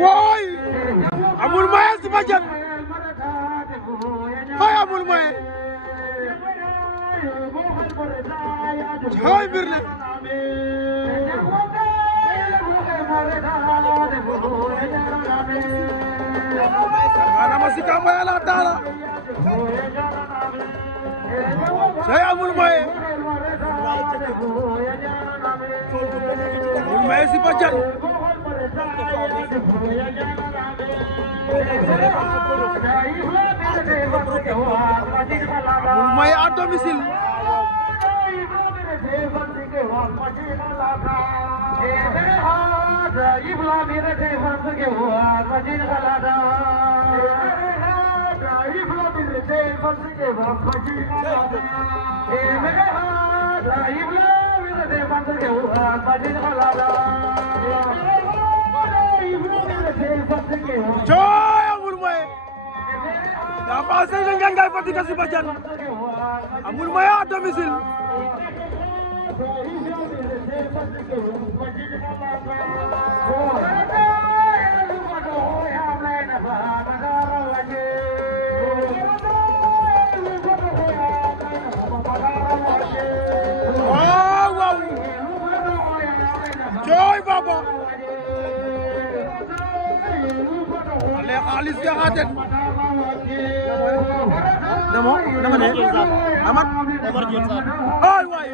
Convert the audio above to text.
wooy amul moyen si Badiane hay amul moyen hay bir ne ana masika moyen la taala hay amul moyen si Badiane amul moyen à domicile Coy amul moyen daa passé nga Gangaye Fatick si Badiane amul moyen à domicile waaw waaw coy baba ale xaalis jaxate dama ne amat ay waay